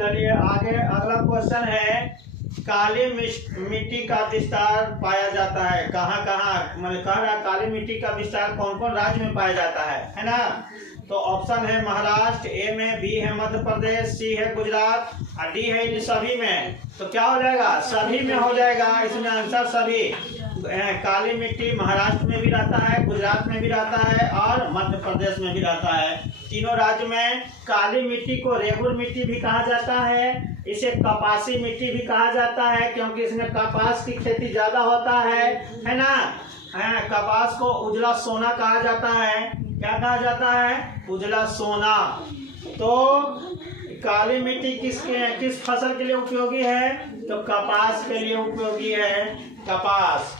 चलिए आगे अगला क्वेश्चन है, काली मिट्टी का विस्तार पाया जाता है कहाँ कहाँ, मैंने कह रहा काली मिट्टी का विस्तार कौन कौन राज्य में पाया जाता है ना। तो ऑप्शन है महाराष्ट्र, ए में, बी है मध्य प्रदेश, सी है गुजरात और डी है इन सभी में। तो क्या हो जाएगा, सभी में हो जाएगा इसमें आंसर सभी। काली मिट्टी महाराष्ट्र में भी रहता है, गुजरात में भी रहता है और मध्य प्रदेश में भी रहता है। तीनों राज्य में काली मिट्टी को रेगुर मिट्टी भी कहा जाता है, इसे कपासी मिट्टी भी कहा जाता है क्योंकि इसमें कपास की खेती ज्यादा होता है ना। कपास को उजला सोना कहा जाता है। क्या कहा जाता है, उजला सोना। तो काली मिट्टी किस फसल के लिए उपयोगी है, तो कपास के लिए उपयोगी है, कपास।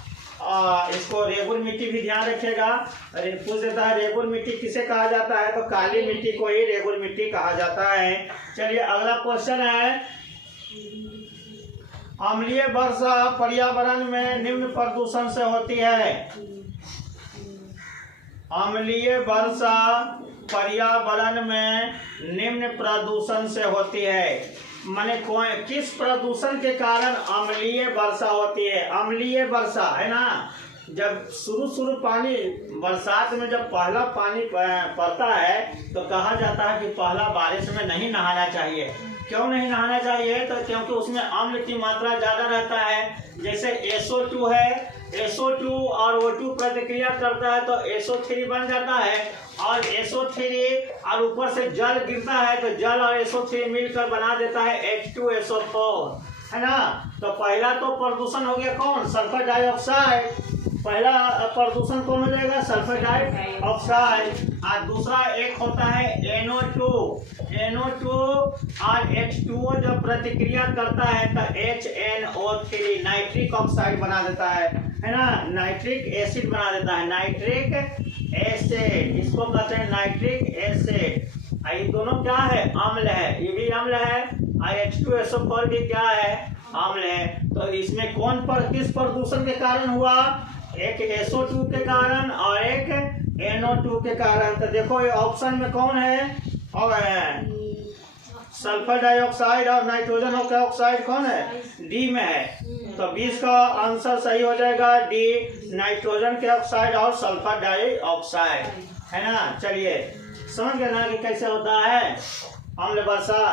इसको रेगुर मिट्टी भी ध्यान रखिएगा। पूछ देता है रेगुर मिट्टी किसे कहा जाता है, तो काली मिट्टी को ही रेगुर मिट्टी कहा जाता है। चलिए अगला क्वेश्चन है, अम्लीय वर्षा पर्यावरण में निम्न प्रदूषण से होती है। अम्लीय वर्षा पर्यावरण में निम्न प्रदूषण से होती है। माने किस प्रदूषण के कारण अम्लीय वर्षा होती है। अम्लीय वर्षा है ना, जब शुरू पानी बरसात में जब पहला पानी पड़ता है तो कहा जाता है कि पहला बारिश में नहीं नहाना चाहिए। क्यों नहीं नहाना चाहिए, तो क्योंकि उसमें अम्ल की मात्रा ज्यादा रहता है। जैसे SO2 है, SO2 और O2 प्रतिक्रिया करता है तो SO3 बन जाता है और SO3 और ऊपर से जल गिरता है तो जल और SO3 मिलकर बना देता है H2SO4, है ना। तो पहला तो प्रदूषण हो गया कौन, सल्फर डाइऑक्साइड। पहला प्रदूषण कौन हो जाएगा, सल्फर डाइऑक्साइड। और दूसरा एक होता है NO2 और H2O जब प्रतिक्रिया करता है तो HNO3 नाइट्रिक ऑक्साइड बना देता है ना, नाइट्रिक एसिड बना देता है, नाइट्रिक एसिड, इसको कहते हैं नाइट्रिक एसिड। ये दोनों क्या है, अम्ल है, ये भी अम्ल है और H2SO4 भी क्या है, अम्ल है। तो इसमें किस प्रदूषण के कारण हुआ, एक SO2 के कारण और एक NO2 के कारण। तो देखो ये ऑप्शन में कौन है, और सल्फर डाइऑक्साइड और नाइट्रोजन ऑक्साइड कौन है, डी में है। तो 20 का आंसर सही हो जाएगा डी, नाइट्रोजन के ऑक्साइड और सल्फर डाइऑक्साइड, है ना। चलिए समझ गए ना कि कैसे होता है अम्ल वर्षा।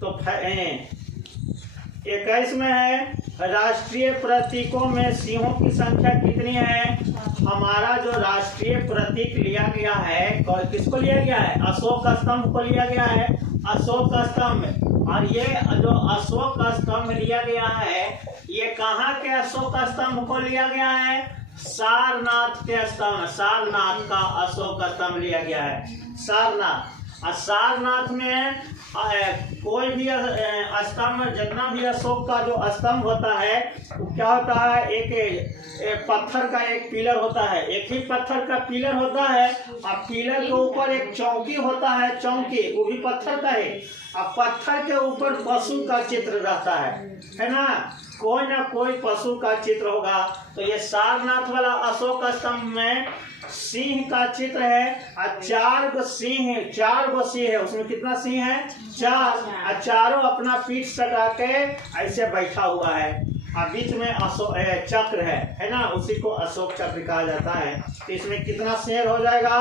तो 21 में है, राष्ट्रीय प्रतीकों में सिंहों की संख्या कितनी है। हमारा जो राष्ट्रीय प्रतीक लिया गया है, किसको लिया गया है, अशोक स्तंभ को लिया गया है, अशोक स्तंभ। और ये जो अशोक स्तंभ लिया गया है, ये कहाँ के अशोक स्तंभ को लिया गया है, सारनाथ के स्तंभ, सारनाथ का अशोक स्तंभ लिया गया है, सारनाथ। सारनाथ में कोई भी स्तंभ, जितना भी अशोक का जो स्तंभ होता है वो क्या होता है, एक पत्थर का एक पिलर होता है, एक ही पत्थर का पिलर होता है और पिलर के ऊपर एक चौकी होता है, चौकी वो भी पत्थर का है और पत्थर के ऊपर पशु का चित्र रहता है ना, कोई ना कोई पशु का चित्र होगा। तो ये सारनाथ वाला अशोक स्तंभ में सिंह का चित्र है और 4 गो सिंह है, उसमें कितना सिंह है, 4, और चारों अपना पीठ सटा के ऐसे बैठा हुआ है और बीच में अशोक चक्र है ना, उसी को अशोक चक्र कहा जाता है। तो इसमें कितना शेर हो जाएगा,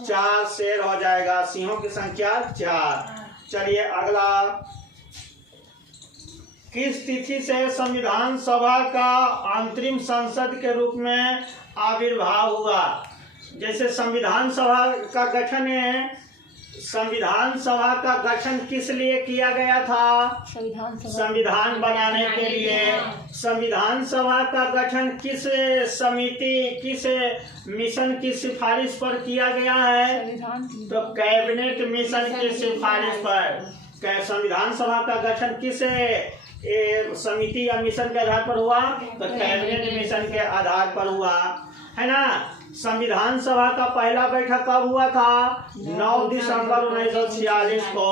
4 शेर हो जाएगा, सिंहों की संख्या 4। चलिए अगला, किस तिथि से संविधान सभा का अंतरिम संसद के रूप में आविर्भाव हुआ। जैसे संविधान सभा का गठन है, संविधान सभा का गठन किस लिए किया गया था, संविधान बनाने के लिए। संविधान सभा का गठन किस समिति, किस मिशन की सिफारिश पर किया गया है, तो कैबिनेट मिशन की सिफारिश पर। संविधान सभा का गठन किस समिति या मिशन के आधार पर हुआ, तो कैबिनेट मिशन के आधार पर हुआ, है ना। संविधान सभा का पहला बैठक कब हुआ था, 9 दिसंबर 1946 को,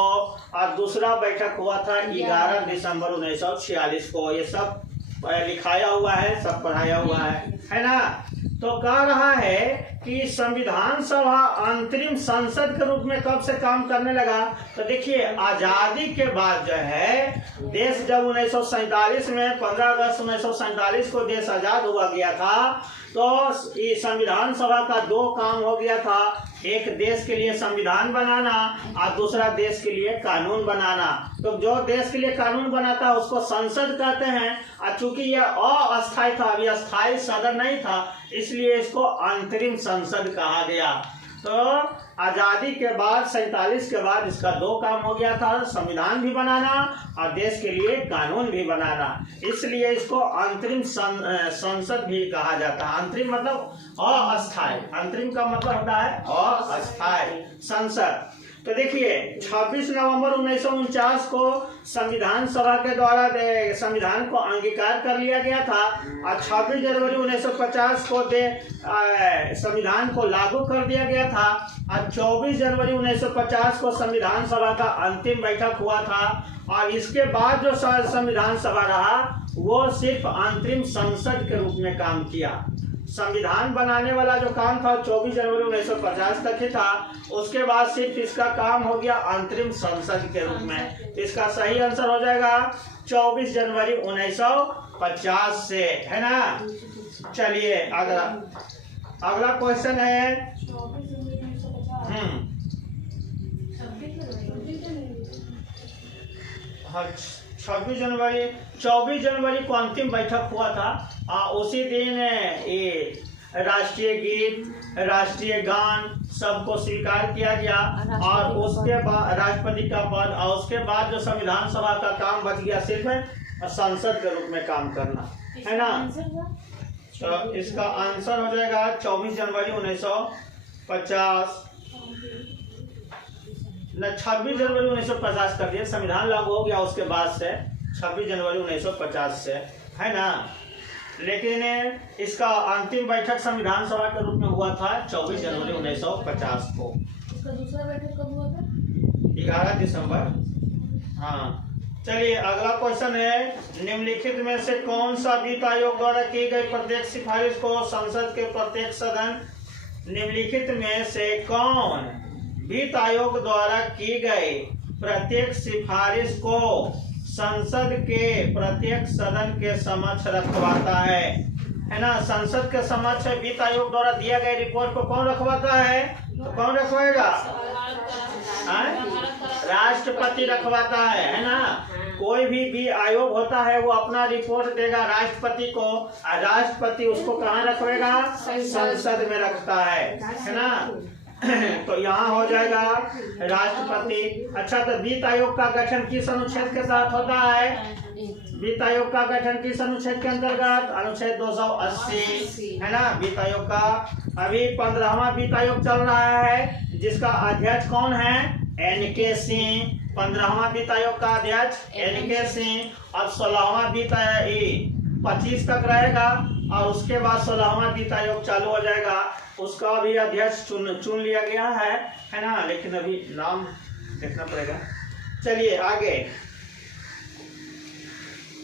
और दूसरा बैठक हुआ था 11 दिसंबर 1946 को। ये सब लिखाया हुआ है, सब पढ़ाया हुआ है ना। तो कह रहा है कि संविधान सभा अंतरिम संसद के रूप में कब से काम करने लगा, तो देखिए आजादी के बाद जो है देश जब 1947 में 15 अगस्त 1947 को देश आजाद हुआ गया था, तो इस संविधान सभा का दो काम हो गया था। एक देश के लिए संविधान बनाना और दूसरा देश के लिए कानून बनाना। तो जो देश के लिए कानून बनाता है उसको संसद कहते हैं, और चूंकि यह अस्थायी था, अभी अस्थायी सदन नहीं था, इसलिए इसको अंतरिम संसद कहा गया। तो आजादी के बाद 47 के बाद इसका दो काम हो गया था, संविधान भी बनाना और देश के लिए कानून भी बनाना, इसलिए इसको अंतरिम संसद भी कहा जाता है। अंतरिम मतलब अस्थायी, अंतरिम का मतलब होता है अस्थायी संसद। तो देखिए 26 नवंबर 1949 को संविधान सभा के द्वारा संविधान को अंगीकार कर लिया गया था और 26 जनवरी 1950 को संविधान को लागू कर दिया गया था और 24 जनवरी 1950 को संविधान सभा का अंतिम बैठक हुआ था। और इसके बाद जो संविधान सभा रहा वो सिर्फ अंतरिम संसद के रूप में काम किया। संविधान बनाने वाला जो काम था 24 जनवरी 1950 तक ही था, उसके बाद सिर्फ इसका काम हो गया अंतरिम संसद के रूप में। इसका सही आंसर हो जाएगा 24 जनवरी 1950 से, है ना। चलिए अगला क्वेश्चन है 24 जनवरी को अंतिम बैठक हुआ था। उसी दिन ये राष्ट्रीय गीत, राष्ट्रीय गान सबको स्वीकार किया गया और उसके बाद राष्ट्रपति का पद, और उसके बाद जो संविधान सभा का काम बच गया सिर्फ संसद के रूप में काम करना, है ना। तो इसका आंसर हो जाएगा 24 जनवरी 1950 न 26 जनवरी 1950 कर दिया, संविधान लागू हो गया उसके बाद से 26 जनवरी 1950 से, है ना। लेकिन इसका अंतिम बैठक संविधान सभा के रूप में हुआ था 24 जनवरी 1950 को। इसका दूसरा बैठक कब हुआ था? 11 दिसंबर। हाँ, चलिए अगला क्वेश्चन है, निम्नलिखित में से कौन सा वित्त आयोग द्वारा की गई प्रत्येक सिफारिश को संसद के प्रत्येक सदन, निम्नलिखित में से कौन वित्त आयोग द्वारा की गई प्रत्येक सिफारिश को संसद के प्रत्येक सदन के समक्ष रखवाता है ना। संसद के समक्ष वित्त आयोग द्वारा दिया गया रिपोर्ट को कौन रखवाता है, तो कौन रखवाएगा? राष्ट्रपति रखवाता है ना। कोई भी आयोग होता है वो अपना रिपोर्ट देगा राष्ट्रपति को, और राष्ट्रपति उसको कहाँ रखवाएगा? संसद में रखता है ना। तो यहाँ हो जाएगा राष्ट्रपति। अच्छा, तो वित्त आयोग का गठन किस अनुच्छेद के तहत होता है? वित्त आयोग का गठन किस अनुच्छेद के अंतर्गत? अनुच्छेद 280, है ना। वित्त आयोग का अभी 15वां वित्त आयोग चल रहा है, जिसका अध्यक्ष कौन है? NK सिंह। 15वां वित्त आयोग का अध्यक्ष NK सिंह। और 16वां वित्त 25 तक रहेगा और उसके बाद 16वां वित्त आयोग चालू हो जाएगा। उसका भी अध्यक्ष चुन लिया गया है ना, लेकिन अभी नाम देखना पड़ेगा। चलिए आगे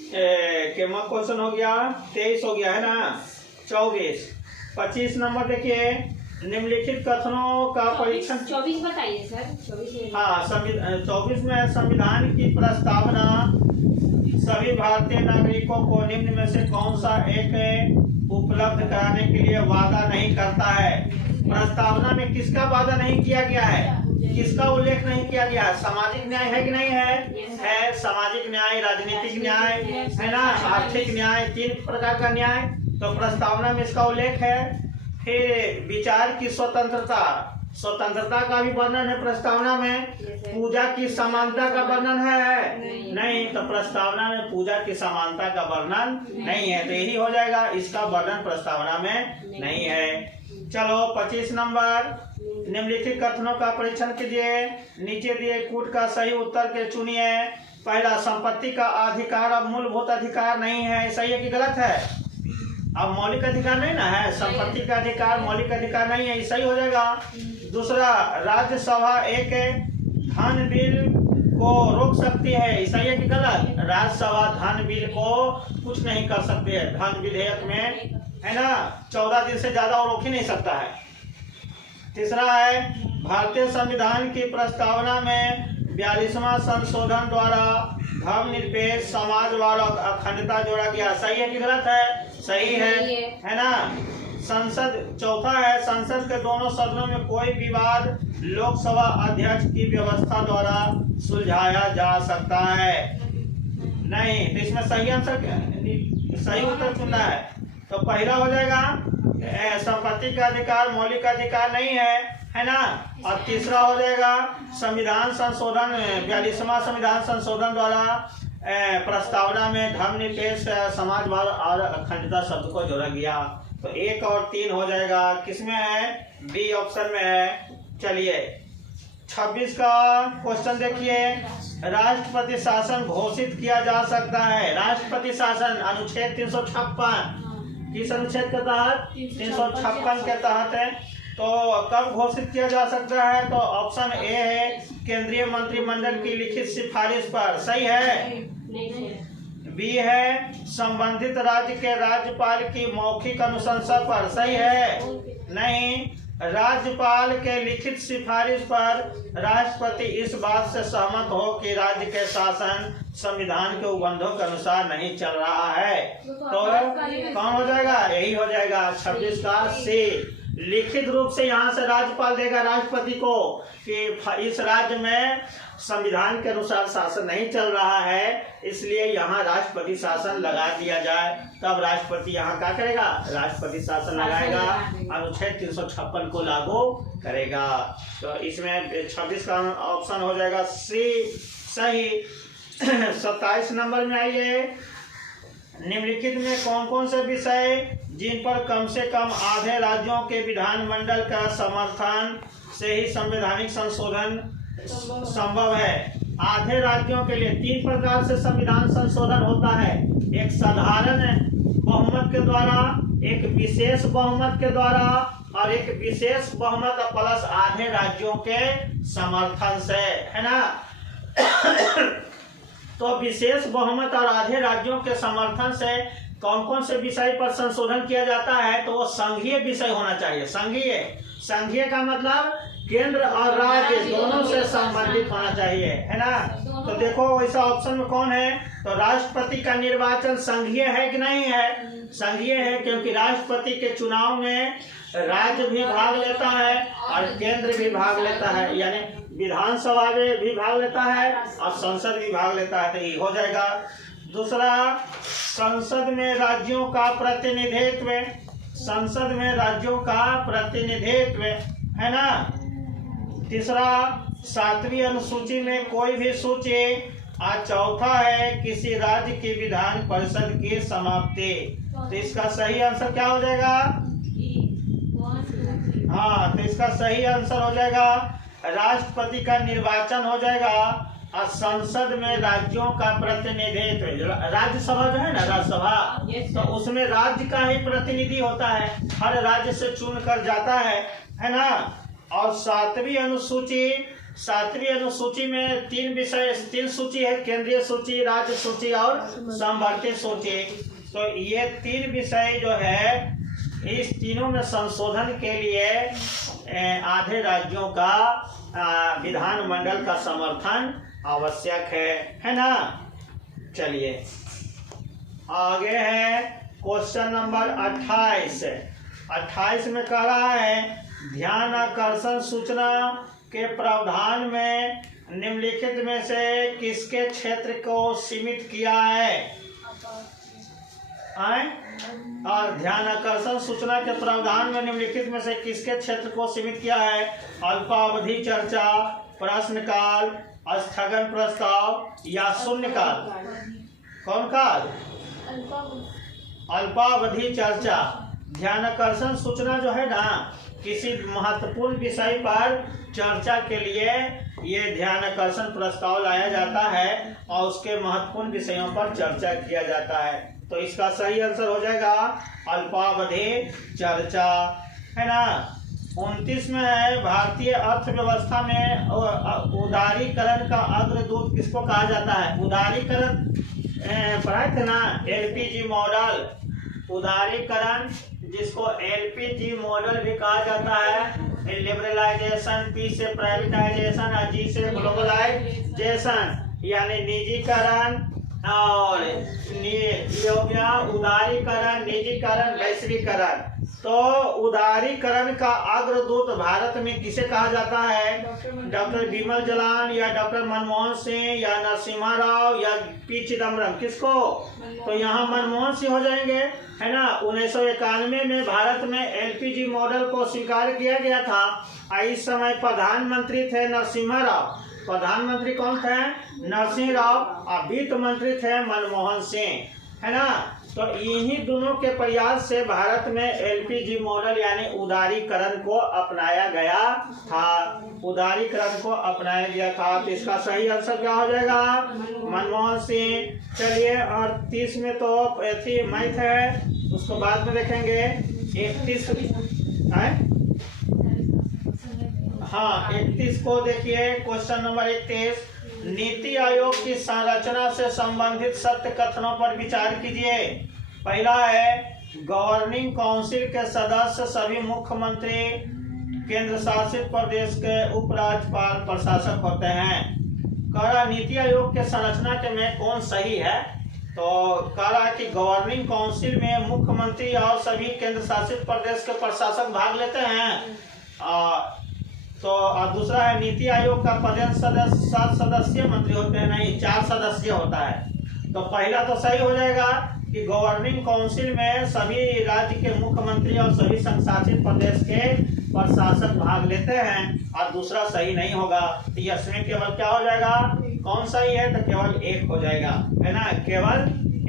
क्वेश्चन हो गया 23 हो गया, है ना। 25 नंबर देखिए, निम्नलिखित कथनों का परीक्षण। 24 बताइए सर। 24 हाँ, 24 में संविधान की प्रस्तावना सभी भारतीय नागरिकों को निम्न में से कौन सा एक उपलब्ध कराने के लिए वादा नहीं करता है? प्रस्तावना में किसका वादा नहीं किया गया है, किसका उल्लेख नहीं किया गया है? सामाजिक न्याय है कि नहीं है? सामाजिक न्याय, राजनीतिक न्याय, है ना, आर्थिक न्याय, 3 प्रकार का न्याय। तो प्रस्तावना में इसका उल्लेख है। फिर विचार की स्वतंत्रता का भी वर्णन है प्रस्तावना में। पूजा की समानता का वर्णन है? नहीं, तो प्रस्तावना में पूजा की समानता का वर्णन नहीं है, तो यही हो जाएगा, इसका वर्णन प्रस्तावना में नहीं है। चलो 25 नंबर, निम्नलिखित कथनों का परीक्षण कीजिए, नीचे दिए कूट का सही उत्तर के चुनिए। पहला, संपत्ति का अधिकार अब मूलभूत अधिकार नहीं है, सही है कि गलत है? अब मौलिक अधिकार नहीं ना है, संपत्ति का अधिकार मौलिक अधिकार नहीं है, सही हो जाएगा। दूसरा, राज्यसभा एक धन बिल को रोक सकती है, सही है कि गलत? राज्यसभा धन बिल को कुछ नहीं कर सकती है, धन विधेयक में, है ना। 14 दिन से ज्यादा और रोक ही नहीं सकता है, तीसरा है भारतीय संविधान की प्रस्तावना में 42वां संशोधन द्वारा धर्मनिरपेक्ष समाजवाद और अखंडता जोड़ा गया। सही है कि गलत है? सही है ना। संसद चौथा है संसद के दोनों सदनों में कोई विवाद लोकसभा अध्यक्ष की व्यवस्था द्वारा सुलझाया जा सकता है। नहीं, तो इसमें सही आंसर सही उत्तर चुनना है। तो पहला हो जाएगा संपत्ति का अधिकार मौलिक अधिकार नहीं है ना। और तीसरा हो जाएगा संविधान संशोधन 42वां संविधान संशोधन द्वारा प्रस्तावना में धर्मनिरपेक्ष समाजवाद और अखंडता शब्द को जोड़ा गया। तो 1 और 3 हो जाएगा। किसमें है? बी ऑप्शन में है। चलिए 26 का क्वेश्चन देखिए। राष्ट्रपति शासन घोषित किया जा सकता है। राष्ट्रपति शासन अनुच्छेद 356 किस अनुच्छेद के तहत? 356 के तहत है। तो कब घोषित किया जा सकता है? तो ऑप्शन ए है केंद्रीय मंत्रिमंडल की लिखित सिफारिश पर। सही है। बी है संबंधित राज्य के राज्यपाल की मौखिक अनुशंसा पर। सही है। नहीं, राज्यपाल के लिखित सिफारिश पर राष्ट्रपति इस बात से सहमत हो कि राज्य के शासन संविधान के उपबंधों के अनुसार नहीं चल रहा है। तो कौन हो जाएगा? यही हो जाएगा 26 का सी। लिखित रूप से यहाँ से राज्यपाल देगा राष्ट्रपति को कि इस राज्य में संविधान के अनुसार शासन नहीं चल रहा है, इसलिए यहाँ राष्ट्रपति शासन लगा दिया जाए। तब राष्ट्रपति यहाँ क्या करेगा? राष्ट्रपति शासन लगाएगा, अनुच्छेद 356 को लागू करेगा। तो इसमें 26 का ऑप्शन हो जाएगा सी सही। 27 नंबर में आइए। निम्नलिखित में कौन कौन से विषय जिन पर कम से कम आधे राज्यों के विधानमंडल का समर्थन से ही संवैधानिक संशोधन संभव है? आधे राज्यों के लिए 3 प्रकार से संविधान संशोधन होता है। एक साधारण बहुमत के द्वारा, एक विशेष बहुमत के द्वारा और एक विशेष बहुमत प्लस आधे राज्यों के समर्थन से, है ना। तो विशेष बहुमत और आधे राज्यों के समर्थन से कौन कौन से विषय पर संशोधन किया जाता है? तो वो संघीय विषय होना चाहिए। संघीय का मतलब केंद्र और राज्य दोनों से संबंधित होना चाहिए, है ना। तो देखो वैसा ऑप्शन में कौन है? तो राष्ट्रपति का निर्वाचन संघीय है कि नहीं है? संघीय है, क्योंकि राष्ट्रपति के चुनाव में राज्य भी भाग लेता है और केंद्र भी भाग लेता है, यानी विधानसभा में भी भाग लेता है और संसद भी भाग लेता है। तो ये हो जाएगा। दूसरा, संसद में राज्यों का प्रतिनिधित्व, संसद में राज्यों का प्रतिनिधित्व, है ना। तीसरा, 7वीं अनुसूची में कोई भी सूची। और चौथा है किसी राज्य की विधान परिषद की समाप्ति। तो इसका सही आंसर क्या हो जाएगा? हाँ, तो इसका सही आंसर हो जाएगा राष्ट्रपति का निर्वाचन हो जाएगा और संसद में राज्यों का प्रतिनिधित्व। राज्यसभा जो है ना, राज्यसभा, तो उसमें राज्य का ही प्रतिनिधि होता है, हर राज्य से चुन कर जाता है ना। और 7वीं अनुसूची में 3 सूची है, केंद्रीय सूची, राज्य सूची और समवर्ती सूची। तो ये 3 विषय जो है, इस तीनों में संशोधन के लिए आधे राज्यों का विधानमंडल का समर्थन आवश्यक है ना। चलिए आगे है क्वेश्चन नंबर 28। 28 में कह रहा है ध्यान आकर्षण सूचना के प्रावधान में निम्नलिखित में से किसके क्षेत्र को सीमित किया है? और ध्यान आकर्षण सूचना के प्रावधान में निम्नलिखित में से किसके क्षेत्र को सीमित किया है? अल्पावधि चर्चा, प्रश्नकाल, स्थगन प्रस्ताव या शून्यकाल? कौन काल? अल्पावधि चर्चा। ध्यान आकर्षण सूचना जो है ना, किसी महत्वपूर्ण विषय पर चर्चा के लिए ये ध्यान आकर्षण प्रस्ताव लाया जाता है और उसके महत्वपूर्ण विषयों पर चर्चा किया जाता है। तो इसका सही आंसर हो जाएगा अल्पावधि चर्चा, है ना। 29 में है भारतीय अर्थव्यवस्था में उदारीकरण का अग्रदूत किसको कहा जाता है? उदारीकरण पढ़ाए थे ना, एलपीजी मॉडल। उदारीकरण जिसको एलपीजी मॉडल भी कहा जाता है, लिबरलाइजेशन, पी से प्राइवेटाइजेशन और जी से ग्लोबलाइजेशन, यानी निजीकरण और ये हो गया उदारीकरण, निजीकरण, वैश्वीकरण। तो उदारीकरण का अग्रदूत भारत में किसे कहा जाता है? डॉक्टर बिमल जलान या डॉक्टर मनमोहन सिंह या नरसिम्हा राव या पी चिदम्बरम। किसको? तो यहाँ मनमोहन सिंह हो जाएंगे, है ना। 1991 में भारत में एलपीजी मॉडल को स्वीकार किया गया था। इस समय प्रधानमंत्री थे नरसिम्हा राव। प्रधानमंत्री कौन थे? नरसिंह राव। और वित्त मंत्री थे मनमोहन सिंह, है ना। तो इन्हीं दोनों के प्रयास से भारत में एलपीजी मॉडल यानी उदारीकरण को अपनाया गया था। उदारीकरण को अपनाया गया था। तो इसका सही आंसर क्या हो जाएगा? मनमोहन सिंह। चलिए, और 30 में तो मैथ है, उसको बाद में देखेंगे। 31 है, हाँ 31 को देखिए, क्वेश्चन नंबर 31। नीति आयोग की संरचना से संबंधित सत्य कथनों पर विचार कीजिए। पहला है, गवर्निंग काउंसिल के सदस्य सभी मुख्यमंत्री केंद्र शासित प्रदेश के उपराज्यपाल प्रशासक होते हैं। कह रहा नीति आयोग के संरचना के में कौन सही है? तो कह रहा कि गवर्निंग काउंसिल में मुख्यमंत्री और सभी केंद्र शासित प्रदेश के प्रशासक भाग लेते हैं। तो दूसरा है, नीति आयोग का पदेन सदस्य 7 सदस्यीय मंत्री होते हैं, नहीं 4 सदस्य होता है। तो पहला तो सही हो जाएगा कि गवर्निंग काउंसिल में सभी राज्य के मुख्यमंत्री और सभी संघ शासित प्रदेश के प्रशासक भाग लेते हैं। और दूसरा सही नहीं होगा। तो इसमें केवल क्या हो जाएगा? कौन सही है? तो केवल 1 हो जाएगा, है ना, केवल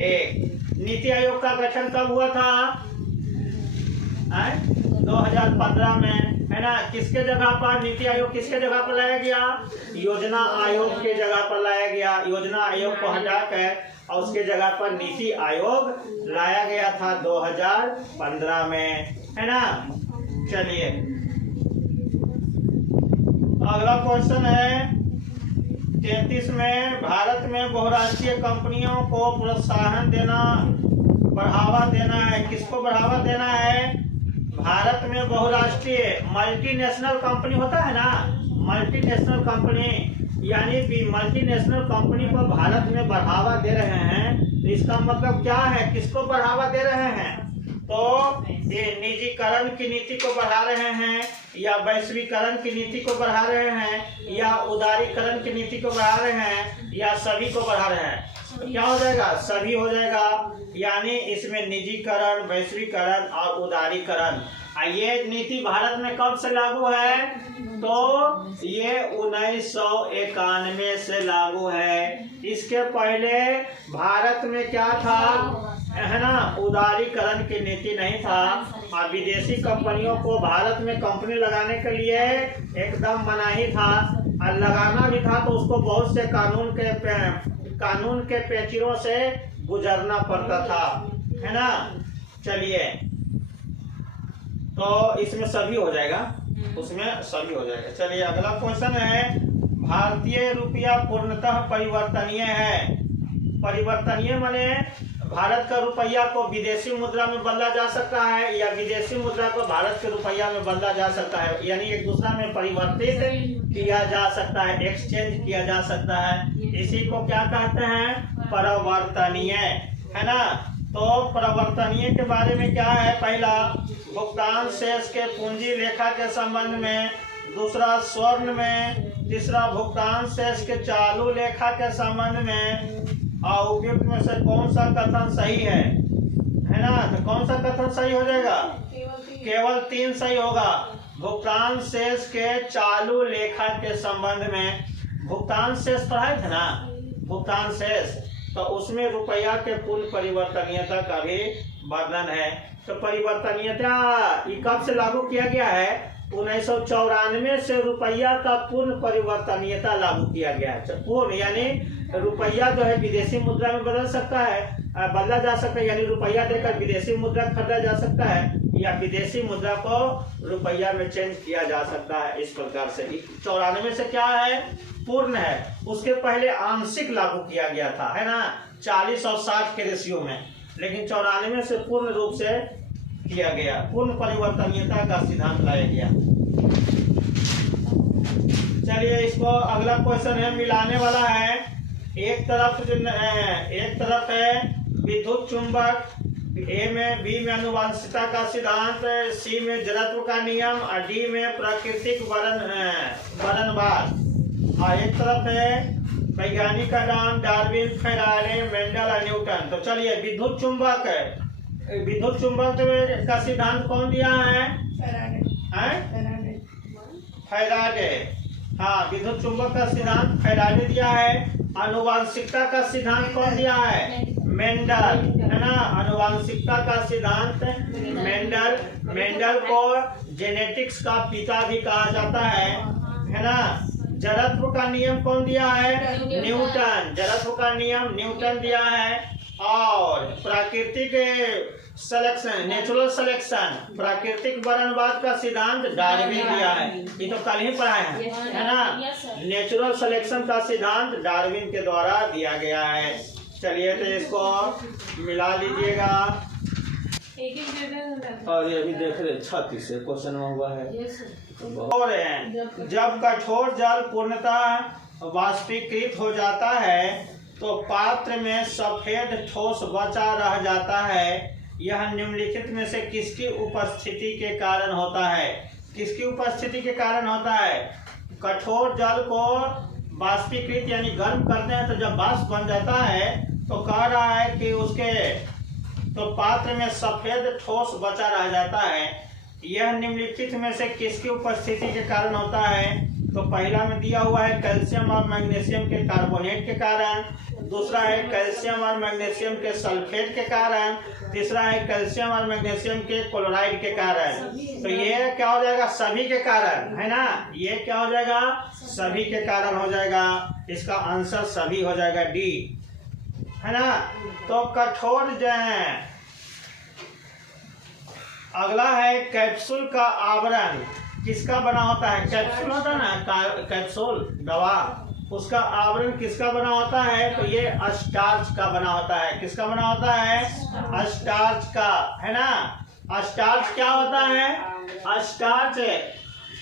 1। नीति आयोग का गठन कब हुआ था? 2015 में, है ना। किसके जगह पर नीति आयोग किसके जगह पर लाया गया? योजना आयोग के जगह पर लाया गया। योजना आयोग को हटाकर और उसके जगह पर नीति आयोग लाया गया था 2015 में, है ना। चलिए, अगला क्वेश्चन है 33 में। भारत में बहुराष्ट्रीय कंपनियों को प्रोत्साहन देना, बढ़ावा देना है। किसको बढ़ावा देना है? भारत में बहुराष्ट्रीय मल्टीनेशनल कंपनी होता है ना, मल्टीनेशनल कंपनी, यानी मल्टीनेशनल कंपनी को भारत में बढ़ावा दे रहे हैं। तो इसका मतलब क्या है? किसको बढ़ावा दे रहे हैं? तो ये निजीकरण की नीति को बढ़ा रहे हैं, या वैश्वीकरण की नीति को बढ़ा रहे हैं, या उदारीकरण की नीति को बढ़ा रहे हैं, या सभी को बढ़ा रहे हैं? तो क्या हो जाएगा? सभी हो जाएगा। यानी इसमें निजीकरण, वैश्वीकरण और उदारीकरण। ये नीति भारत में कब से लागू है? तो ये 1991 से लागू है। इसके पहले भारत में क्या था, है ना, उदारीकरण की नीति नहीं था। और विदेशी कंपनियों को भारत में कंपनी लगाने के लिए एकदम मनाही था, और लगाना भी था तो उसको बहुत से कानून के पेचीरों से गुजरना पड़ता था, है ना। चलिए, तो इसमें सभी हो जाएगा, उसमें सभी हो जाएगा। चलिए, अगला क्वेश्चन है, भारतीय रुपया पूर्णतः परिवर्तनीय है। परिवर्तनीय माने भारत का रुपया को विदेशी मुद्रा में बदला जा सकता है, या विदेशी मुद्रा को भारत के रुपया में बदला जा सकता है, यानी एक दूसरा में परिवर्तित किया जा सकता है, एक्सचेंज किया जा सकता है। इसी को क्या कहते हैं? परिवर्तनीय, है ना। तो परिवर्तनीय के बारे में क्या है? पहला, भुगतान शेष के पूंजी लेखा के संबंध में। दूसरा, स्वर्ण में। तीसरा, भुगतान शेष के चालू लेखा के संबंध में। और उपयुक्त में से कौन सा कथन सही है ना। तो कौन सा कथन सही हो जाएगा? केवल 3 सही होगा। भुगतान शेष के चालू लेखा के संबंध में, भुगतान शेष पढ़ाए थे ना, भुगतान शेष, तो उसमें रुपया के पूर्ण परिवर्तनीयता का भी वर्णन है। तो परिवर्तनीयता ये कब से लागू किया गया है? 1994 से रुपया का पूर्ण परिवर्तनीयता लागू किया गया है। पूर्ण यानी रुपया जो है विदेशी मुद्रा में बदल सकता है, बदला जा सकता है, यानी रुपया देकर विदेशी मुद्रा खरीदा जा सकता है, या विदेशी मुद्रा को रुपया में चेंज किया जा सकता है। इस प्रकार से 94 से क्या है? पूर्ण है। उसके पहले आंशिक लागू किया गया था, है ना, 40 और 60 के रेशियो में, लेकिन 94 से पूर्ण रूप से किया गया, पूर्ण परिवर्तनीयता का सिद्धांत लाया गया। चलिए इसको अगला क्वेश्चन है, मिलाने वाला है। एक तरफ है विद्युत चुंबक, ए में, बी में आनुवंशिकता का सिद्धांत, सी में जड़त्व का नियम और डी में प्राकृतिक वर्णनवाद। और एक तरफ है वैज्ञानिक का नाम डार्विन, फेराडे, मेंडल और न्यूटन। तो चलिए विद्युत चुंबक का सिद्धांत कौन दिया है? फेराडे। हाँ, विद्युत चुंबक का सिद्धांत फेराडे दिया है। आनुवंशिकता का सिद्धांत कौन दिया है? मेंडल, है ना। आनुवंशिकता का सिद्धांत मेंडल को जेनेटिक्स का पिता भी कहा जाता है ना। जड़त्व का नियम कौन दिया है? न्यूटन। जड़त्व का नियम न्यूटन दिया है। और प्राकृतिक नेचुरल सिलेक्शन, प्राकृतिक वर्णनवाद का सिद्धांत डार्विन दिया है। ये तो कल ही पढ़ाए हैं, है ना। नेचुरल सिलेक्शन का सिद्धांत डार्विन के द्वारा दिया गया है। चलिए तो इसको मिला लीजिएगा। और ये भी देख रहे 36 क्वेश्चन में हुआ है। और जब कठोर जल पूर्णतः वाष्पीकृत हो जाता है तो पात्र में सफेद ठोस बचा रह जाता है। यह निम्नलिखित में से किसकी उपस्थिति के कारण होता है? किसकी उपस्थिति के कारण होता है? कठोर जल को वाष्पीकृत यानी गर्म करते हैं तो जब वाष्प बन जाता है तो कह रहा है कि उसके तो पात्र में सफेद ठोस बचा रह जाता है। यह निम्नलिखित में से किसकी उपस्थिति के कारण होता है? तो पहला में दिया हुआ है कैल्शियम और मैग्नीशियम के कार्बोनेट के कारण, दूसरा है कैल्शियम और मैग्नीशियम के सल्फेट के कारण, तीसरा है कैल्शियम और मैग्नीशियम के क्लोराइड के कारण। तो ये क्या हो जाएगा? सभी के कारण, है ना। ये क्या हो जाएगा? सभी के कारण हो जाएगा। इसका आंसर सभी हो जाएगा, डी, है ना। तो कठोर जो है, अगला है कैप्सूल का आवरण किसका बना होता है? कैप्सूल होता है ना, कैप्सूल दवा, उसका आवरण किसका बना होता है? तो ये स्टार्च का बना होता है। किसका बना होता है? स्टार्च का, है ना। स्टार्च क्या होता है? स्टार्च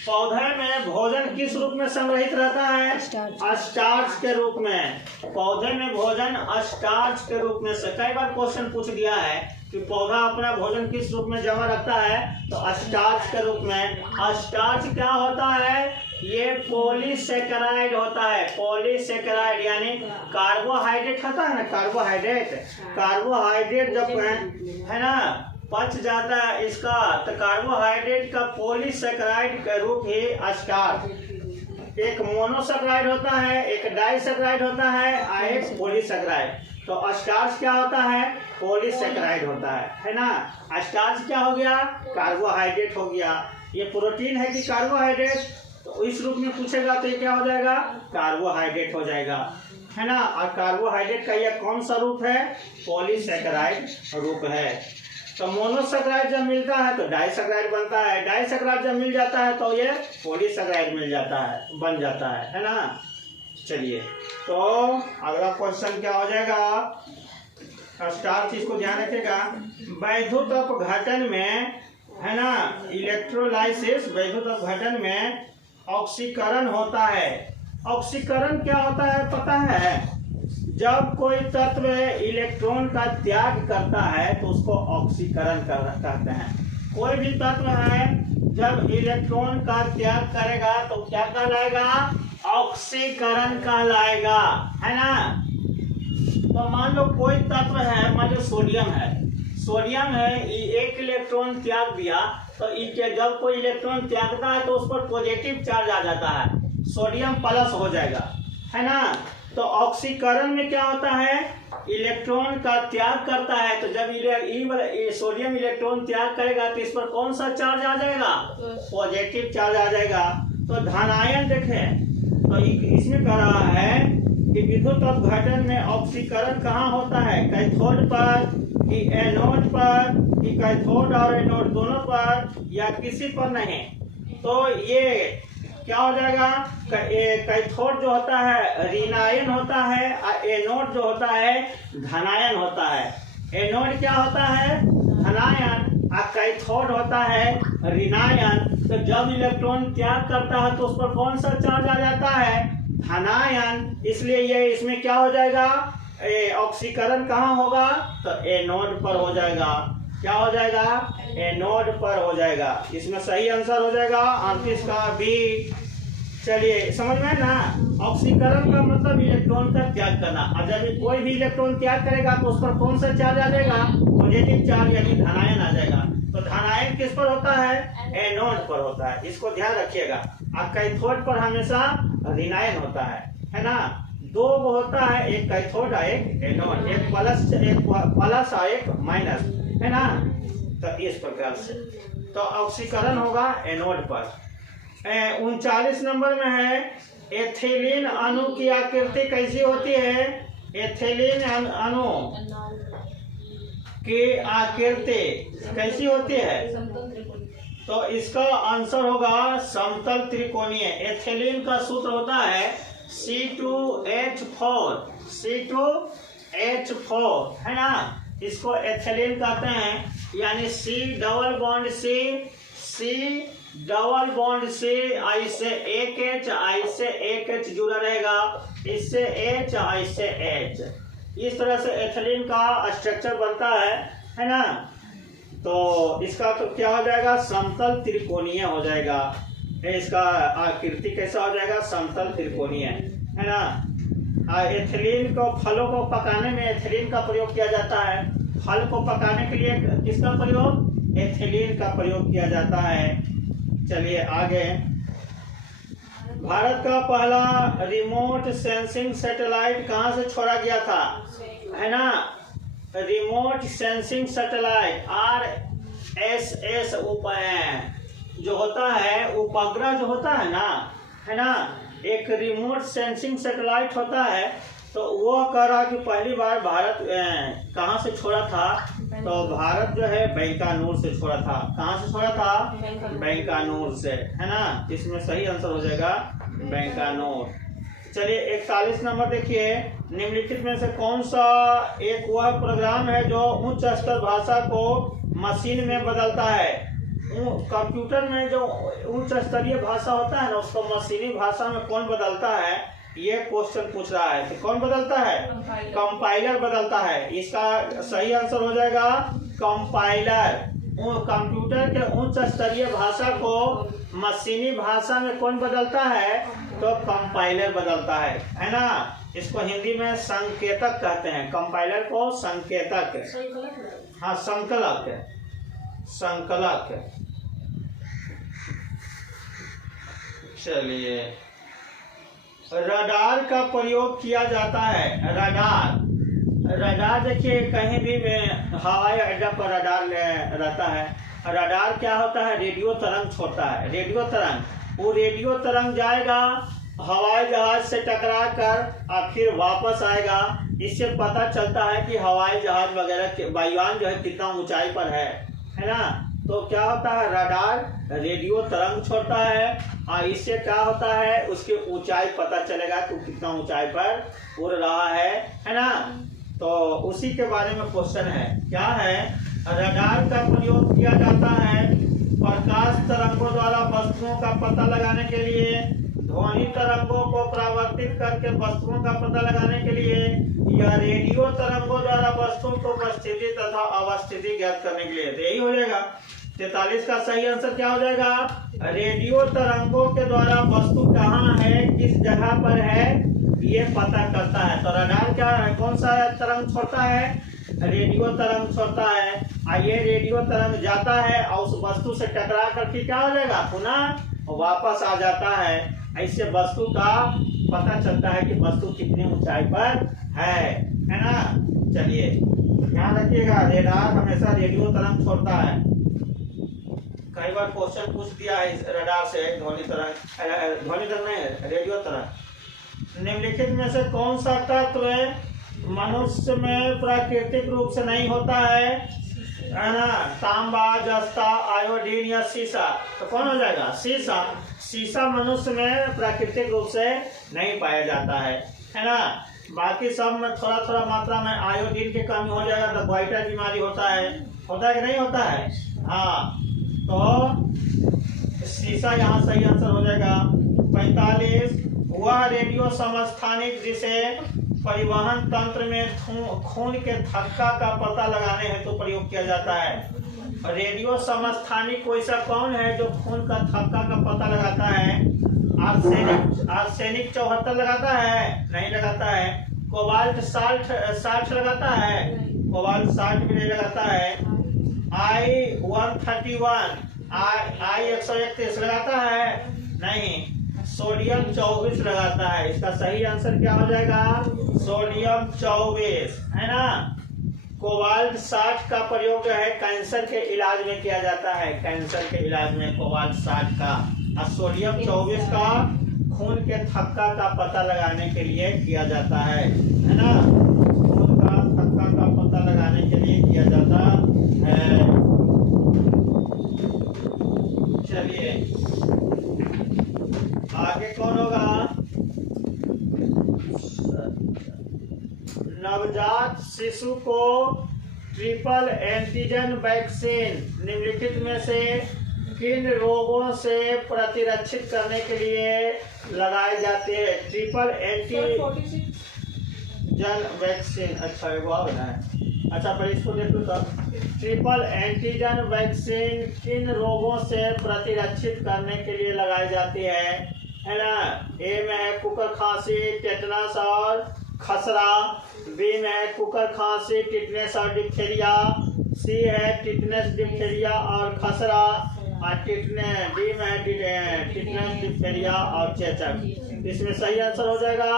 पौधे में भोजन किस रूप में संग्रहित रहता है? स्टार्च के रूप में। पौधे में भोजन स्टार्च के रूप में से कई बार क्वेश्चन पूछ दिया है कि पौधा अपना भोजन किस रूप में जमा रखता है? तो स्टार्च के रूप में। स्टार्च क्या होता है? ये पॉलीसेकेराइड होता है। पॉलीसेकेराइड यानी कार्बोहाइड्रेट होता है ना, कार्बोहाइड्रेट जब है ना पच जाता है इसका, तो कार्बोहाइड्रेट का पॉलीसेकेराइड का रूप ही स्टार्च। एक मोनोसेकेराइड होता है, एक डाइसेकेराइड होता है और एक पॉलीसेकेराइड। तो स्टार्च क्या होता है? पॉलीसेकेराइड होता है ना। स्टार्च क्या हो गया? कार्बोहाइड्रेट हो गया। ये प्रोटीन है कि कार्बोहाइड्रेट? तो इस रूप में पूछेगा तो ये क्या हो जाएगा? कार्बोहाइड्रेट हो जाएगा, है ना। और कार्बोहाइड्रेट का यह कौन सा रूप है? पॉलीसेकेराइड रूप है। तो मोनोसेकेराइड जब मिलता है तो डाइसेकेराइड बनता है, डाइसेकेराइड जब मिल जाता है तो ये पॉलीसेकेराइड मिल जाता है, बन जाता है ना। चलिए तो अगला क्वेश्चन क्या हो जाएगा? स्टार्च, इसको ध्यान रखिएगा। वैद्युत अपघटन में, है ना, इलेक्ट्रोलाइसिस, वैद्युत अपघटन में ऑक्सीकरण होता है। ऑक्सीकरण क्या होता है पता है? जब कोई तत्व इलेक्ट्रॉन का त्याग करता है तो उसको ऑक्सीकरण कहते हैं। कोई भी तत्व है जब इलेक्ट्रॉन का त्याग करेगा तो क्या कहलाएगा? ऑक्सीकरण कहलाएगा, है ना। तो मान लो कोई तत्व है, मान लो सोडियम है, एक इलेक्ट्रॉन त्याग दिया तो जब कोई इलेक्ट्रॉन त्यागता है तो उस पर पॉजिटिव चार्ज आ जाता है, सोडियम प्लस हो जाएगा, है ना। तो ऑक्सीकरण में क्या होता है? इलेक्ट्रॉन का त्याग करता है तो जब सोडियम इलेक्ट्रॉन त्याग करेगा तो इस पर कौन सा चार्ज आ जाएगा? पॉजिटिव चार्ज आ जाएगा। तो धनायन देखें तो इसमें कह रहा है कि विद्युत अपघटन में ऑक्सीकरण कहाँ होता है? कैथोड पर कि एनोड पर कि कैथोड और एनोड दोनों पर या किसी पर नहीं। तो ये क्या हो जाएगा? कैथोड जो होता है ऋणायन होता है और एनोड जो होता है धनायन होता है। एनोड क्या होता है? धनायन और कैथोड होता है ऋणायन, तो जब इलेक्ट्रॉन त्याग करता है तो उस पर कौन सा चार्ज आ जाता है? धनायन। इसलिए ये इसमें क्या हो जाएगा? ऑक्सीकरण कहाँ होगा? तो एनोड पर हो जाएगा। क्या हो जाएगा? एनोड पर हो जाएगा। इसमें सही आंसर हो जाएगा 38 का बी। चलिए समझ में ना, ऑक्सीकरण का मतलब इलेक्ट्रॉन का त्याग करना। और जब कोई भी इलेक्ट्रॉन त्याग करेगा तो उस पर कौन सा चार्ज आ जाएगा? पॉजिटिव चार्ज यानी धनायन आ जाएगा। तो धनायन किस पर होता है? एनोड पर होता है। इसको ध्यान रखिएगा। और कैथोड पर हमेशा ऋणायन होता है ना। दो वो होता है, एक कैथोड और एक एनोड, एक प्लस और एक माइनस, है ना। तो इस प्रकार से तो ऑक्सीकरण होगा एनोड पर। 39 नंबर में है, एथिलीन अणु की आकृति कैसी होती है? एथिलीन अणु की आकृति कैसी होती है? तो इसका आंसर होगा समतल त्रिकोणीय। एथिलीन का सूत्र होता है C2H4, C2H4, है ना। इसको एथिलीन कहते हैं, यानी C डबल बॉन्ड C, इससे एक H, इससे एक H जुड़ा रहेगा, इससे H, इससे H। इस तरह से एथिलीन का स्ट्रक्चर बनता है ना। तो इसका तो क्या हो जाएगा? समतल त्रिकोणीय हो जाएगा। इसका आकृति कैसा हो जाएगा? समतल त्रिकोणीय, है ना। एथिलीन को, फलों को पकाने में एथिलीन का प्रयोग किया जाता है। फल को पकाने के लिए किसका प्रयोग? एथिलीन का प्रयोग किया जाता है। चलिए आगे। भारत का पहला रिमोट सेंसिंग सैटेलाइट कहां से छोड़ा गया था? है ना, रिमोट सेंसिंग सैटेलाइट RSS जो होता है, उपग्रह जो होता है ना, है ना, एक रिमोट सेंसिंग सैटेलाइट होता है। तो वो कह रहा कि पहली बार भारत कहाँ से छोड़ा था? तो भारत जो है बैंकानूर से छोड़ा था। कहाँ से छोड़ा था? बैंकानूर से, है ना। इसमें सही आंसर हो जाएगा बैंकानूर। चलिए 41 नंबर देखिए, निम्नलिखित में से कौन सा एक वह प्रोग्राम है जो उच्च स्तर भाषा को मशीन में बदलता है? कंप्यूटर में जो उच्च स्तरीय भाषा होता है ना, उसको मशीनी भाषा में कौन बदलता है? ये क्वेश्चन पूछ रहा है। तो कौन बदलता है? कंपाइलर बदलता है। इसका सही आंसर हो जाएगा कंपाइलर। कंप्यूटर के उच्च स्तरीय भाषा को मशीनी भाषा में कौन बदलता है? तो कंपाइलर बदलता है ना। इसको हिंदी में संकेतक कहते हैं। कंपाइलर को संकेतक, हाँ संकलक, संकलक। चलिए, रडार का प्रयोग किया जाता है। रडार देखिए, कहीं भी हवाई अड्डा पर रडार रहता है। रडार क्या होता है? रेडियो तरंग छोड़ता है। रेडियो तरंग, वो रेडियो तरंग जाएगा हवाई जहाज से टकरा कर और फिर वापस आएगा। इससे पता चलता है कि हवाई जहाज वगैरह, वायुयान जो है कितना ऊंचाई पर है ना। तो क्या होता है? रडार रेडियो तरंग छोड़ता है और इससे क्या होता है? उसकी ऊंचाई पता चलेगा कि कितना ऊंचाई पर उड़ रहा है ना। तो उसी के बारे में क्वेश्चन है। क्या है? रडार का प्रयोग किया जाता है प्रकाश तरंगों द्वारा वस्तुओं का पता लगाने के लिए, ध्वनि तरंगों को परावर्तित करके वस्तुओं का पता लगाने के लिए, या रेडियो तरंगों द्वारा वस्तुओं को उपस्थिति तथा अवस्थिति ज्ञात करने के लिए। यही हो जाएगा 43 का सही आंसर। क्या हो जाएगा? रेडियो तरंगों के द्वारा वस्तु कहाँ है, किस जगह पर है, ये पता करता है। तो रडार क्या है? कौन सा तरंग छोड़ता है? रेडियो तरंग छोड़ता है। और ये रेडियो तरंग जाता है और उस वस्तु से टकरा करके क्या हो जाएगा? पुनः वापस आ जाता है। ऐसे वस्तु का पता चलता है कि वस्तु कितनी ऊंचाई पर है ना। चलिए ध्यान रखिएगा, रडार हमेशा रेडियो तरंग छोड़ता है। कई बार क्वेश्चन पूछ दिया है रडार से, ध्वनि तरंग नहीं, रेडियो तरंग। निम्नलिखित में से कौन सा तत्व मनुष्य में प्राकृतिक रूप से नहीं होता है ना? तांबा, जस्ता, आयोडीन या सीसा। तो कौन हो जाएगा? सीसा। सीसा मनुष्य में प्राकृतिक रूप से नहीं पाया जाता है ना। बाकी सब में थोड़ा थोड़ा मात्रा में आयोडीन की कमी हो जाएगा तो गोइटर बीमारी होता है कि नहीं होता है? हाँ, तो शीशा यहाँ सही आंसर हो जाएगा। 45 वह रेडियो समस्थानिक जिसे परिवहन तंत्र में खून के धक्का का पता लगाने हेतु प्रयोग किया जाता है। रेडियो समस्थानिक वैसा कौन है जो खून का धक्का का पता लगाता है? आर्सेनिक 74 लगाता है? नहीं लगाता है। कोबाल्ट 60 लगाता है? कोबाल्ट 60 भी नहीं लगाता है। I-131 I-131 लगाता है? नहीं। सोडियम 24 लगाता है। इसका सही आंसर क्या हो जाएगा? सोडियम 24 है ना। कोबाल्ट 60 का प्रयोग जो है कैंसर के इलाज में किया जाता है। कैंसर के इलाज में कोबाल्ट 60 का, और सोडियम 24 का खून के थक्का का पता लगाने के लिए किया जाता है ना। खून का थक्का का पता लगाने के लिए किया जाता है। चलिए आगे कौन होगा? नवजात शिशु को ट्रिपल एंटीजन वैक्सीन निम्नलिखित में से किन रोगों से प्रतिरक्षित करने के लिए लगाए जाते हैं? ट्रिपल एंटीजन वैक्सीन, अच्छा वो और है। अच्छा पर इसको देख लो तब। ट्रिपल एंटीजन वैक्सीन किन रोगों से प्रतिरक्षित करने के लिए लगाई जाती है ना। ए में है कुकर खांसी, टेटनस और खसरा। बी में है कुकर खांसी, टिटनेस और डिप्थीरिया। सी है टिटनेस, डिप्थीरिया और खसरा। और डी में है टिटनेस, डिप्थीरिया और चेचक। इसमें सही आंसर हो जाएगा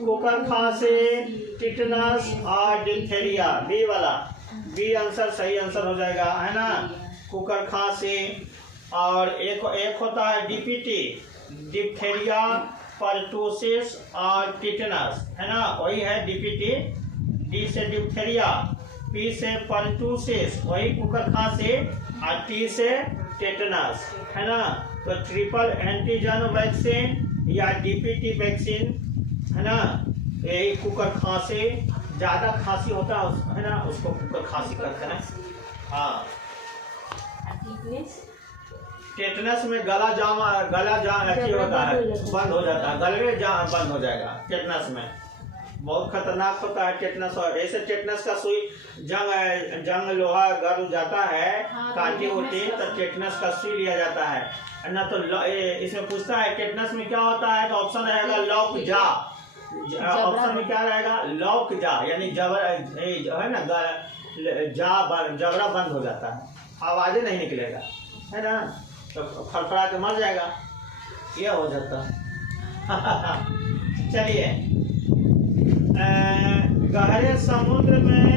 कुकर खांसी, टिटनस और डिप्थीरिया। बी वाला, बी आंसर सही आंसर हो जाएगा है ना। कुकर खांसी और एक होता है डीपीटी, डिप्थीरिया, पर्टूसिस और टिटनस है ना। वही है डीपीटी। डी से डिप्थीरिया, पी से पर्टूसिस वही कुकर खांसी, और टी से टेटनस है ना। तो ट्रिपल एंटीजन वैक्सीन या डीपीटी वैक्सीन है ना। यही कुकर खांसी, ज्यादा खांसी होता है ना उसको कुकर खांसी करते हैं। हाँ टेटनस में गला जाम अच्छी होता है, बंद हो जाता है, गले में जाम बंद हो जाएगा। टेटनस में बहुत खतरनाक होता है टेटनस। और ऐसे टेटनस का सुई जंग लोहा गड़ जाता है, काटी होती तो टेटनस का सुई लिया जाता है ना। तो इसमें पूछता है टेटनस में क्या होता है, तो ऑप्शन रहेगा लॉक जा। ऑप्शन में क्या रहेगा? लॉक जा, यानी है ना जबड़ा बंद हो जाता है, आवाजें नहीं निकलेगा है ना। तो फड़फड़ा के मर जाएगा, यह हो जाता। चलिए गहरे समुद्र में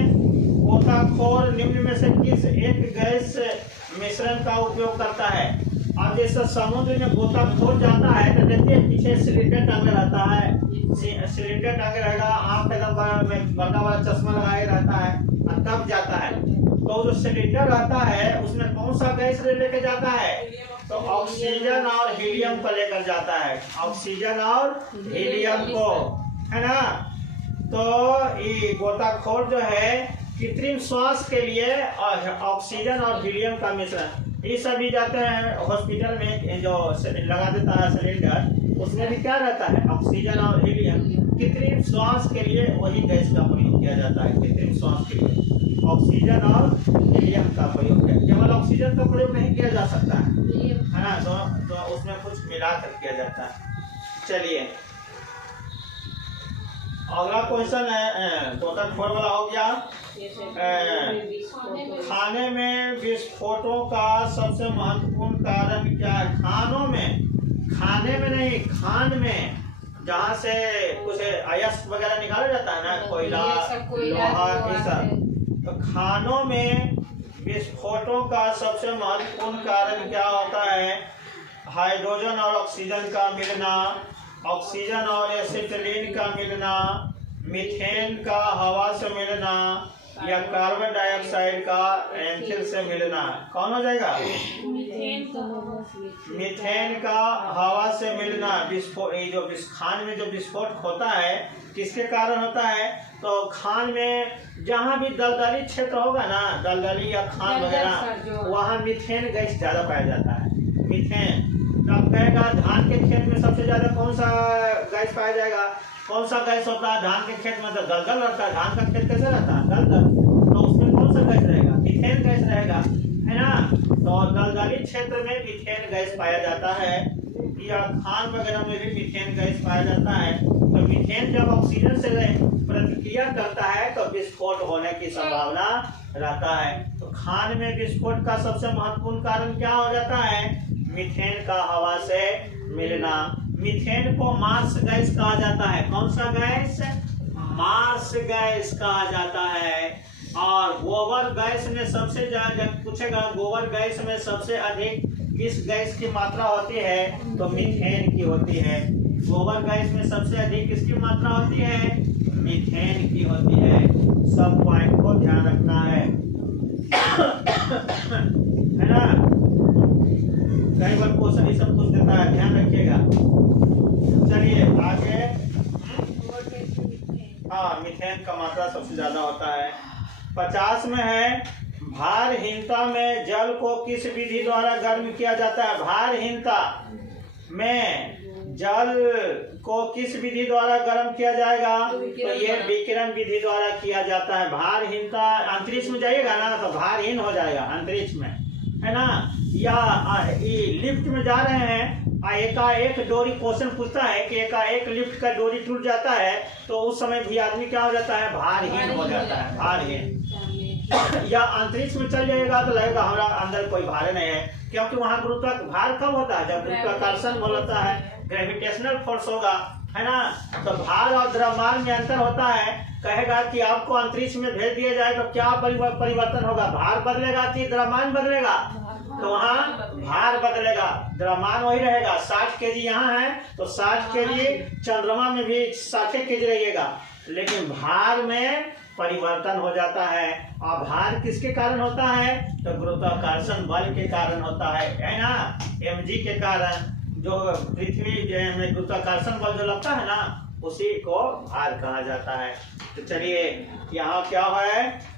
गोताखोर निम्न में से किस एक गैस मिश्रण का उपयोग करता है? अब जैसे समुद्र में गोताखोर जाता है तो देखिए पीछे सिलेंडर टांगे रहता है, सिलेंडर टांगे रहेगा, आँख एकदम बड़ा वाला चश्मा लगाए रहता है, और तब जाता है। तो जो सिलेंडर रहता है उसमें कौन सा गैस लेके जाता है? तो ऑक्सीजन और हीलियम को लेकर जाता है। ऑक्सीजन और हीलियम को है ना। तो ये गोताखोर जो है कृत्रिम श्वास के लिए ऑक्सीजन और हीलियम का मिश्रण, ये सभी जाते हैं हॉस्पिटल में, जो लगा देता है सिलेंडर, उसमें भी क्या रहता है? ऑक्सीजन और हीलियम। कृत्रिम श्वास के लिए वही गैस का प्रयोग किया जाता है। कृत्रिम श्वास के लिए ऑक्सीजन और हीलियम का प्रयोग किया, केवल ऑक्सीजन का प्रयोग नहीं किया जा सकता है ना। तो उसमें कुछ मिलाकर किया जाता है। चलिए अगला क्वेश्चन है गोताखोर वाला हो गया। खाने में विस्फोटों का सबसे महत्वपूर्ण कारण क्या है? खाने में नहीं, खान में, जहाँ से कुछ अयस्क वगैरह निकाला जाता है ना, कोयला, लोहा, ये सब। तो खानों में विस्फोटों का सबसे महत्वपूर्ण कारण क्या होता है? हाइड्रोजन और ऑक्सीजन का मिलना, ऑक्सीजन और एसिटिलीन का मिलना, मीथेन का हवा से मिलना, या कार्बन डाइऑक्साइड का एंथिल से मिलना, कौन हो जाएगा? मीथेन का हवा से मिलना। विस्फोट, ये जो खान में जो विस्फोट होता है किसके कारण होता है? तो खान में जहाँ भी दलदली क्षेत्र होगा ना, दलदली या खान वगैरह, वहाँ मीथेन गैस ज्यादा पाया जाता है। मीथेन तब कहेगा धान के खेत में सबसे ज्यादा कौन सा गैस पाया जाएगा? कौन सा गैस होता है धान के खेत में? तो दलदल रहता है। धान का खेत कैसे रहता है? दलदल। तो उसमें कौन सा गैस रहेगा? मीथेन गैस रहेगा, है ना। तो दलदली क्षेत्र में मीथेन गैस पाया जाता है, या खान वगैरह में भी मीथेन गैस पाया जाता है। तो मीथेन जब ऑक्सीजन से प्रतिक्रिया करता है तो विस्फोट होने की संभावना रहता है। तो खान में विस्फोट का सबसे महत्वपूर्ण कारण क्या हो जाता है? मीथेन का हवा से मिलना। मीथेन को मार्स गैस कहा जाता है। कौन सा गैस? मार्स गैस कहा जाता है। और गोबर गैस में सबसे ज्यादा पूछेगा, गोबर गैस में सबसे अधिक किस गैस की मात्रा होती है? तो मीथेन की होती है। गोबर गैस में सबसे अधिक किसकी मात्रा होती है? मीथेन की होती है। सब पॉइंट को ध्यान रखना है ना। कई बार क्वेश्चन ये सब पूछ देता है, ध्यान रखिएगा। चलिए आगे। हाँ, मीथेन का मात्रा सबसे ज्यादा होता है। 50 में है, भारहीनता में जल को किस विधि द्वारा गर्म किया जाता है? भारहीनता में जल को किस विधि द्वारा गर्म किया जाएगा? तो ये विकिरण विधि द्वारा किया जाता है। भारहीनता, अंतरिक्ष में जाइएगा ना तो भारहीन हो जाएगा अंतरिक्ष में, है ना। या लिफ्ट में जा रहे हैं, एकाएक डोरी, क्वेश्चन पूछता है कि एकाएक लिफ्ट का डोरी टूट जाता है तो उस समय भी आदमी क्या हो जाता है? भारहीन हो जाता है, भारहीन। या अंतरिक्ष में चल जाएगा तो लगेगा हमारा अंदर कोई भार नहीं है, क्योंकि वहाँ गुरुत्वाकर्षण भार कब होता है? जब गुरुत्वाकर्षण बल होता है, ग्रेविटेशनल फोर्स होगा, है ना। तो भार और द्रव्यमान में अंतर होता है। कहेगा कि आपको अंतरिक्ष में भेज दिया जाए तो क्या परिवर्तन होगा? भार बदलेगा कि द्रव्यमान बदलेगा? तो वहाँ भार बदलेगा, द्रव्यमान वही रहेगा। 60 केजी यहाँ है तो 60 केजी चंद्रमा में भी 60 केजी रहेगा, लेकिन भार में परिवर्तन हो जाता है। और भार किसके कारण होता है? तो गुरुत्वाकर्षण बल के कारण होता है ना, mg के कारण। जो पृथ्वी में गुरुत्वाकर्षण बल जो लगता है ना, उसी को भार कहा जाता है। तो चलिए यहाँ क्या है?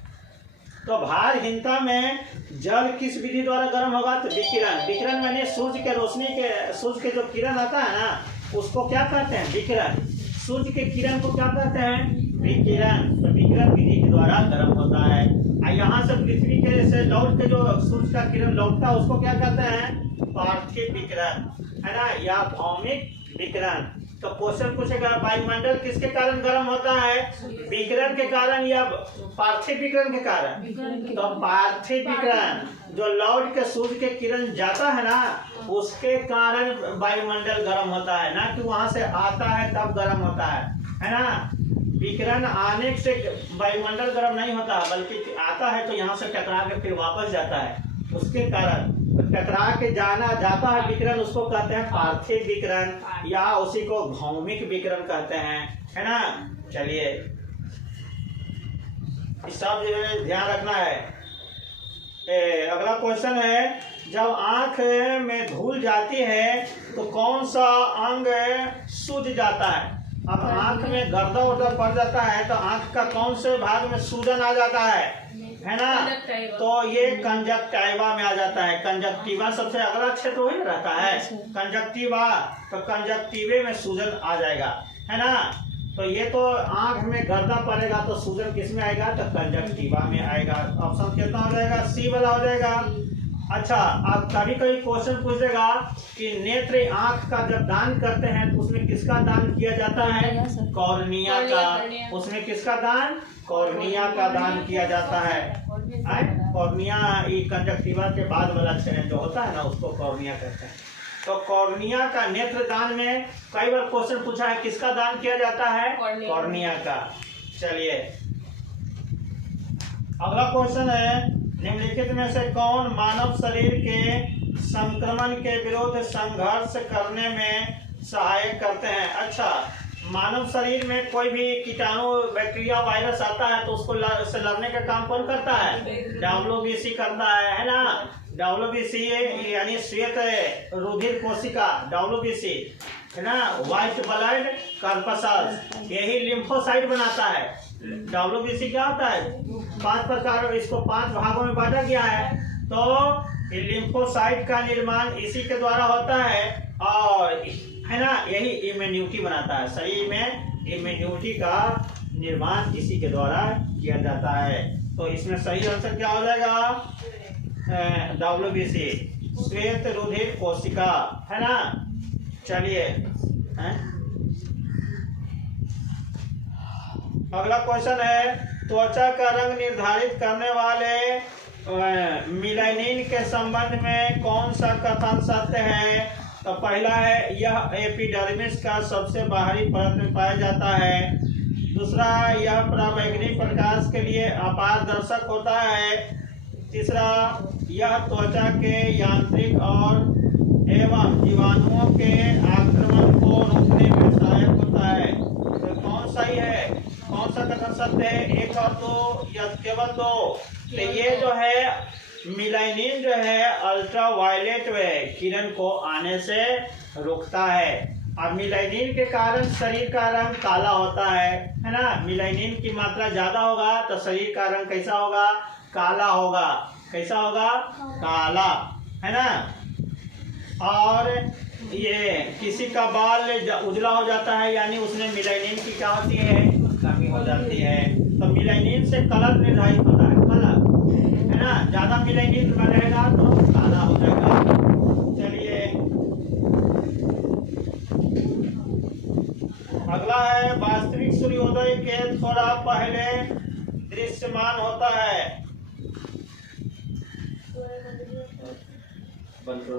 तो भारहीनता में जल किस विधि द्वारा गर्म होगा? तो विकिरण। विकिरण माने सूर्य के रोशनी के, सूर्य के जो किरण आता है ना, उसको क्या कहते हैं? विकिरण। सूर्य के किरण को क्या कहते हैं? विकिरण। तो विकिरण विधि के द्वारा गर्म होता है। यहाँ से पृथ्वी के से लौट के जो सूर्य का किरण लौटता है उसको क्या कहते हैं? पार्थिव विकिरण, है ना, या भौमिक विकिरण। तो क्वेश्चन पूछेगा वायुमंडल किसके कारण गर्म होता है? विकिरण के कारण या पार्थिव विकिरण के कारण? तो पार्थिव विकिरण, जो लौट के सूर्य के किरण जाता है ना, उसके कारण वायुमंडल गर्म होता है, ना कि वहां से आता है तब गर्म होता है ना। विकिरण आने से वायुमंडल गर्म नहीं होता, बल्कि आता है तो यहाँ से टकरा के फिर वापस जाता है, उसके कारण टकरा के जाता है विकिरण, उसको कहते हैं पार्थिव विकिरण, या उसी को भौमिक विकिरण कहते हैं, है ना। चलिए इस सब ध्यान रखना है। अगला क्वेश्चन है, जब आंख में धूल जाती है तो कौन सा अंग सूज जाता है? अब आंख में गर्दा उर्दा पड़ जाता है तो आंख का कौन से भाग में सूजन आ जाता है ना। तो ये कंजक्टिवा में आ जाता है। कंजक्टिवा सबसे अगला क्षेत्र वही रहता है, कंजक्टिवा। तो कंजक्टिवे में सूजन आ जाएगा, है ना। तो ये तो आंख में गर्दा पड़ेगा तो सूजन किस में आएगा? तो कंजक्टिवा में आएगा। ऑप्शन कितना हो जाएगा? सी वाला हो जाएगा। अच्छा, अब कभी कभी क्वेश्चन पूछेगा कि नेत्र आंख का जब दान करते हैं तो उसमें किसका दान किया जाता है? कॉर्निया का। उसमें किसका दान? कॉर्निया का दान किया जाता है। कॉर्निया ये कंजक्टिवा के बाद वाला जो होता है ना, उसको कॉर्निया कहते हैं। तो कॉर्निया का नेत्र दान में कई बार क्वेश्चन पूछा है, किसका दान किया जाता है? कॉर्निया का। चलिए अगला क्वेश्चन है, निम्नलिखित में से कौन मानव शरीर के संक्रमण के विरुद्ध संघर्ष करने में सहायक करते हैं? अच्छा, मानव शरीर में कोई भी कीटाणु बैक्टीरिया वायरस आता है तो उसको उससे लड़ने का काम कौन करता है? WBC करता है ना। WBC यानी श्वेत रुधिर कोशिका, WBC है ना, व्हाइट ब्लड कॉर्पसल्स, यही लिम्फोसाइट बनाता है। WBC क्या होता है? 5 प्रकार, इसको 5 भागों में बांटा गया है। तो लिम्फोसाइट का निर्माण इसी के द्वारा होता है और है ना, यही इम्यूनिटी बनाता है। शरीर में इम्यूनिटी का निर्माण इसी के द्वारा किया जाता है। तो इसमें सही आंसर क्या हो जाएगा? WBC, श्वेत रुधिर कोशिका, है ना। चलिए अगला क्वेश्चन है, त्वचा का रंग निर्धारित करने वाले मिलानिन के संबंध में कौन सा कथन सत्य है? तो पहला है, यह एपिडर्मिस का सबसे बाहरी परत में पाया जाता है। दूसरा, यह पराबैंगनी प्रकाश के लिए अपारदर्शक होता है। तीसरा, यह त्वचा के यांत्रिक और एवं जीवाणुओं के आक्रमण को रोकने में सहायक होता है। तो कौन सही है, कौन सा कथन सत्य है? 1 और 2 या केवल 2? तो ये जो है मिलानिन जो है अल्ट्रा वायलेट किरण को आने से रोकता है। अब मिलानिन के कारण शरीर का रंग काला होता है ना। मिलानिन की मात्रा ज्यादा होगा तो शरीर का रंग कैसा होगा? काला होगा। कैसा होगा? काला, है ना। और ये किसी का बाल उजला हो जाता है, यानी उसमें मिलानिन की क्या होती है? कमी हो जाती है। तो मिलानिन से कलर निर्धारित होता है, कलर, है ना। ज्यादा मिलानिन रहेगा तो काला हो जाएगा। चलिए अगला है, वास्तविक सूर्योदय के थोड़ा पहले दृश्यमान होता है। बंद करो।